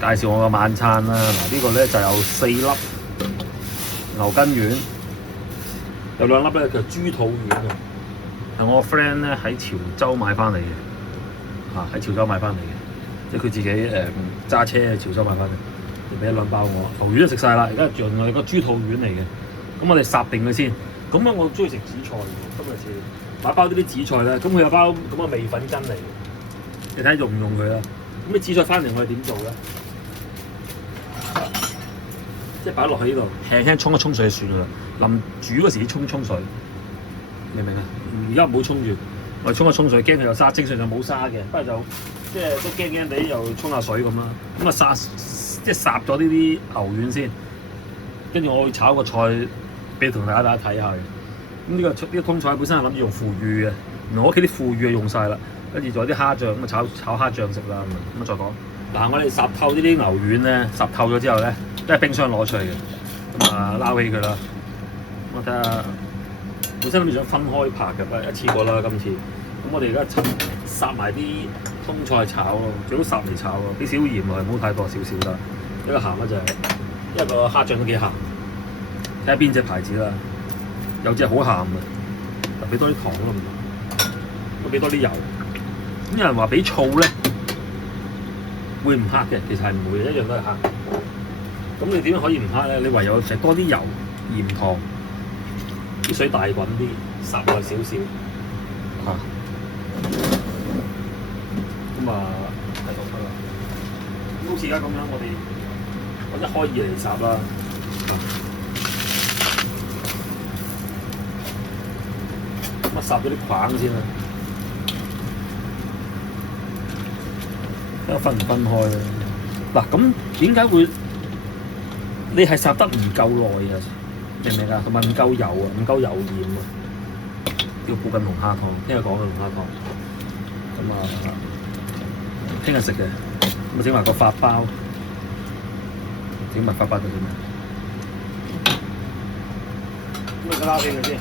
介紹我嘅晚餐啦。嗱，呢個咧就有4粒牛筋丸，有2粒咧叫豬肚丸嘅，係我個 friend 咧喺潮州買翻嚟嘅，喺潮州買翻嚟嘅，即係佢自己揸車去潮州買翻嚟，就俾1-2包我。牛丸都食晒啦，而家仲係個豬肚丸嚟嘅。咁我哋烚定佢先。咁啊，我中意食紫菜喎，今日先買包啲紫菜咧。咁佢有包咁嘅味粉羹嚟嘅，你睇用唔用佢啦？咁啲紫菜翻嚟我哋點做咧？即係擺落喺呢度，輕輕沖一沖水就算啦。臨煮嗰時沖一沖水，明唔明啊？而家唔好沖住，我哋沖一沖水，驚佢有沙。正常就冇沙嘅，不過就即係都驚驚地又沖下水咁啦。咁啊即係烚咗呢啲牛丸先，跟住我會炒個菜俾同大家睇下嘅。咁呢個通菜本身係諗住用腐乳嘅，原來我屋企啲腐乳啊用晒啦，跟住仲有啲蝦醬，咁啊炒蝦醬食啦。咁啊再講。嗱，我哋烚透呢啲牛丸咧，烚透咗之後咧，都係冰箱攞出嚟嘅，咁啊撈起佢啦。我睇下，本身諗住想分開拍嘅，不過一次過啦今次。咁我哋而家烚埋啲通菜炒咯，最好烚嚟炒咯，俾少鹽落去，唔好太多，少少啦。呢個鹹咧就係，因為個蝦醬都幾鹹，睇下邊隻牌子啦。有隻好鹹嘅，就俾多啲糖咯，都俾多啲油。咁有人話俾醋咧會唔黑嘅，其實係唔會嘅，一樣都係黑。咁你點樣可以唔黑咧？你唯有食多啲油、鹽糖，啲水大滾啲，烚耐少少嚇。咁啊，係咁得啦。咁好似而家咁樣，我哋開2嚟烚啦。咁啊，烚咗啲框先啦。睇下分唔分開咧？嗱，咁點解會？你係烚得唔夠耐啊？明唔明啊？同埋唔夠油啊，唔夠油鹽啊。要煲緊龍蝦湯，聽日講嘅龍蝦湯。咁啊，聽日食嘅。咁啊，整埋個法包，整埋法包就點啊？咁啊，撈起佢先。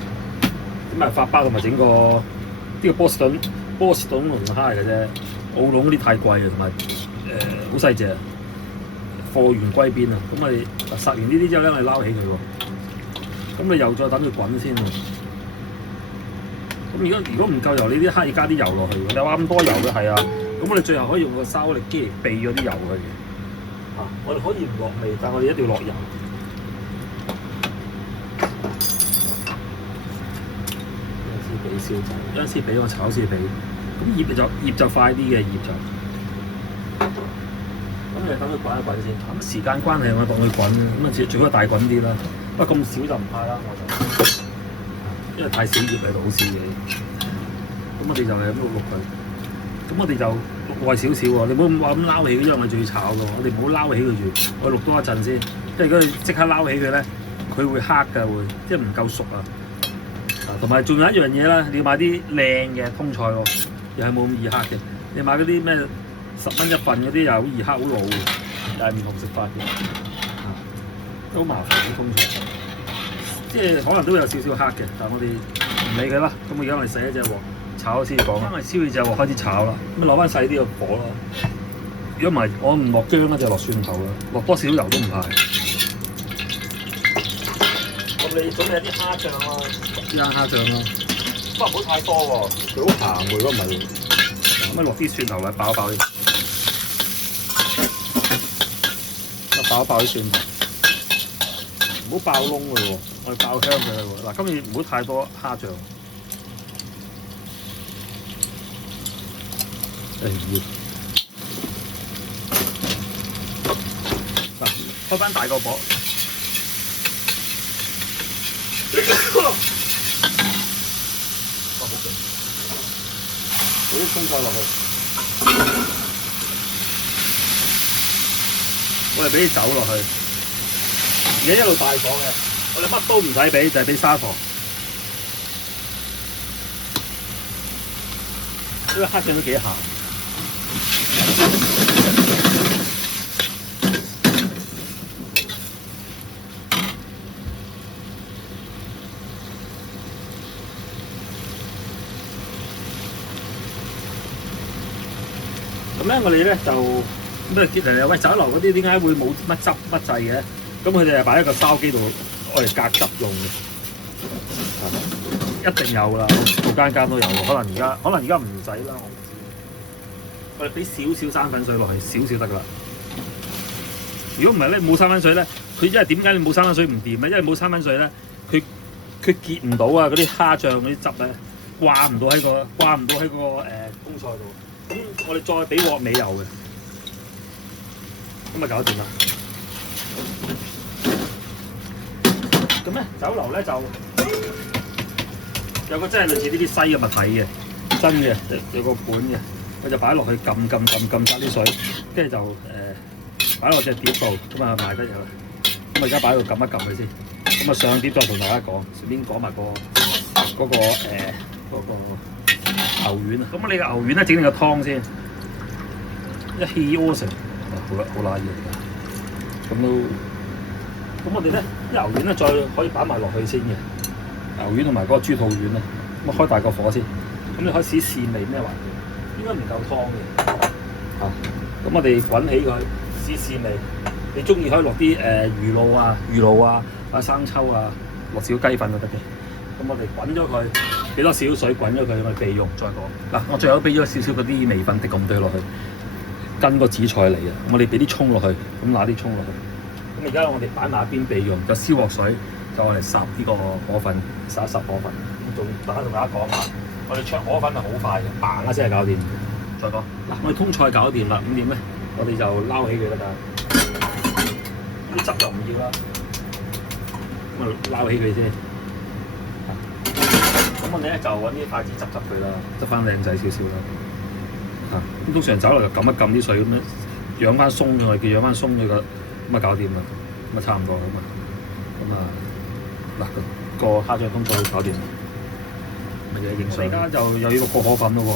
整埋法包同埋整個呢個波士頓龍蝦嚟嘅啫。澳龍嗰啲太貴啊，同埋好細隻，貨源歸邊啊！咁我哋烚完呢啲之後咧，我哋撈起佢喎。咁你又再等佢滾先喎。咁如果唔夠油，呢啲蝦要加啲油落去。你話咁多油嘅係啊，咁我哋最後可以用個砂鍋嚟機嚟避咗啲油去嘅。我哋可以唔落味，但係我哋一定要落油。有陣時俾燒酒，有陣時俾我炒先俾。咁醃就快啲嘅，醃就。咁你等佢滾一滾先。咁時間關係，我當佢滾，咁啊最好大滾啲啦。不過咁少就唔怕啦，我就因為太少醃喺度，好少嘢。咁我哋就係咁碌佢。咁我哋就碌耐少少喎，你唔好話咁撈起佢，因為我仲要炒嘅喎。我哋唔好撈起佢住，我碌多一陣先。因為如果你即刻撈起佢咧，佢會黑㗎，會即係唔夠熟啊。同埋仲有一樣嘢啦，你要買啲靚嘅通菜喎。又係冇咁易黑嘅，你買嗰啲咩10蚊一份嗰啲又好易黑好老嘅，又係唔同食法嘅，都好麻煩啲通菜，即係可能都有少少黑嘅，但係我哋唔理佢啦。咁我而家我哋洗一隻鑊炒先講，因為燒完隻鑊開始炒啦，咁攞翻細啲嘅火啦。如果唔係，我唔落薑啦，就落蒜頭啦，落多少油都唔怕。咁你準備啲蝦醬啊，啲蝦醬啦。不過唔好太多喎，佢好鹹喎，如果唔係，咁落啲蒜頭嚟爆一爆啲，爆一爆啲蒜頭，唔好爆窿佢喎，我哋爆香佢喎。嗱，今次唔好太多蝦醬，嗱，開翻大個火。倒啲葱菜落去，我哋俾啲酒落去，而家一路大火嘅，我哋乜都唔使俾，就係俾砂糖。呢個黑醬都幾鹹。咁咧，我哋咧就咁喂酒樓嗰啲點解會冇乜汁乜滯嘅？咁佢哋係擺喺個燒機度，我哋隔汁用嘅。一定有啦，間間都有，可能而家唔使啦。我哋俾少少生粉水落去，少少得噶啦。如果唔係咧，冇生粉水咧，佢因為點解你冇生粉水唔掂咧？因為冇生粉水咧，佢結唔到啊！嗰啲蝦醬嗰啲汁咧，掛唔到喺個通菜度。咁我哋再俾鑊尾油嘅，咁咪搞掂啦。咁咧酒樓咧就有個真係類似呢啲西嘅物體嘅，真嘅有個盤嘅，佢就擺落去撳曬啲水，跟住就擺落隻碟度，咁啊賣得嘢啦。咁啊而家擺喺度撳一撳佢先，咁啊上碟再同大家講，順便講埋嗰個牛丸啊。咁你個牛丸咧整定個湯先，一氣呵成，好辣嘢㗎。咁我哋咧啲牛丸咧再可以擺埋落去先嘅，牛丸同埋嗰個豬肚丸咧，咁啊開大個火先，咁你開始試味咩環境？應該唔夠湯嘅，咁我哋滾起佢試味，你中意可以落啲魚露啊、生抽啊，落少雞粉就得嘅。咁我哋滾咗佢，俾多少水滾咗佢，咁咪備用再講。嗱，我最後俾咗少少嗰啲味粉滴咁多落去，跟個紫菜嚟嘅。我哋俾啲葱落去，咁揦啲葱落去。咁而家我哋擺埋一邊備用，就燒鑊水，就我哋烚呢個河粉，烚一烚河粉。咁仲同大家講下，我哋灼河粉係好快嘅，bang一聲就搞掂。再講嗱，我哋通菜搞掂啦，咁點咧？我哋就撈起佢啦，啲汁就唔要啦，咁啊撈起佢先。咁我哋咧就揾啲筷子執佢啦，執翻靚仔少少啦。咁通常酒樓就撳一撳啲水咁樣，養翻鬆咗佢，叫養翻鬆咗個，咁啊搞掂啦，咁啊差唔多咁啊，嗱個蝦醬通菜搞掂啦，咪就影相。而家就又要落個河粉咯喎，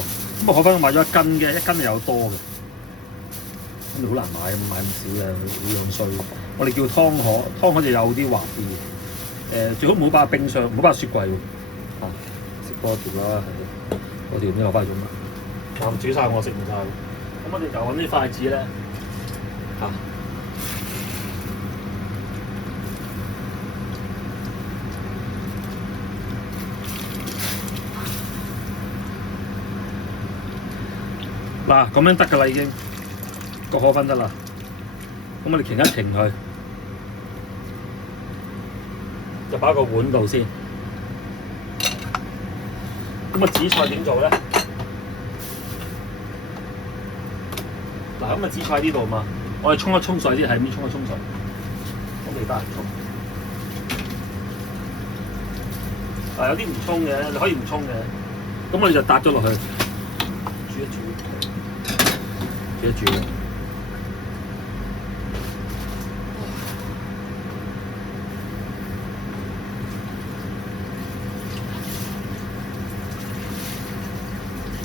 咁啊河粉我買咗1斤嘅，1斤係有多嘅，咁你好難買唔少嘅，好樣衰。我哋叫湯河就有啲滑啲嘅，最好唔好擺冰箱，唔好擺雪櫃喎。食多條啦，嗰條呢個翻嚟做乜？我煮晒我食唔晒，咁我哋就揾啲筷子咧，嗱咁樣得㗎啦已經，個河粉得啦。咁我哋停一停佢，就擺個碗度先。咁紫菜點做咧？嗱，咁紫菜呢度嘛，我哋沖一沖水先，係咁沖一沖水。我未得閒沖。有啲唔沖嘅，你可以唔沖嘅。咁我哋就搭咗落去，煮一煮。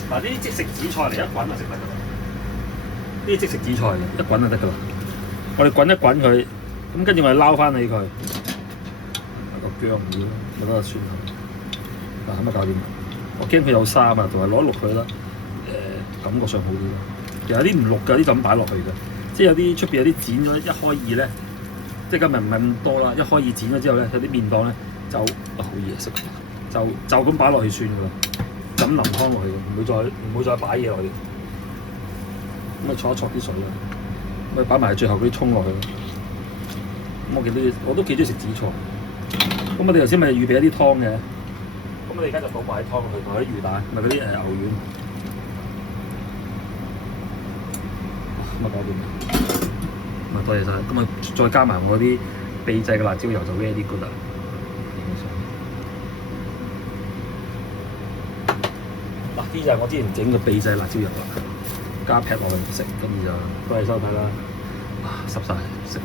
嗱，呢啲即食紫菜嚟，一滾就食得㗎啦。呢啲即食紫菜嚟，一滾就得㗎啦。我哋滾一滾佢，咁跟住我哋撈翻起佢。個薑唔要啦，覺得算啦。嗱，咁啊搞掂啦。我驚佢有沙啊，同埋攞一淥佢啦。感覺上好啲咯。有啲唔淥㗎，啲就咁擺落去嘅。即係有啲出邊有啲剪咗一開二咧，即係今日唔係咁多啦。一開二剪咗之後咧，有啲麵檔咧就好易食，就咁擺落去算㗎啦。咁淋湯落去，唔會再擺嘢落去。咁啊，搓一搓啲水啦，咁啊擺埋最後嗰啲葱落去。咁我都幾中意食紫菜。咁我哋頭先咪預備一啲湯嘅，咁我哋而家就倒埋啲湯落去，同埋啲魚蛋，咪嗰啲牛丸。咁啊搞掂。咁啊多謝晒。咁啊再加埋我啲秘製嘅辣椒油就 very good 啦。嗱，呢就係我之前整嘅秘製辣椒油啦，加劈落去食，跟住就多謝收睇啦。濕晒，食飯。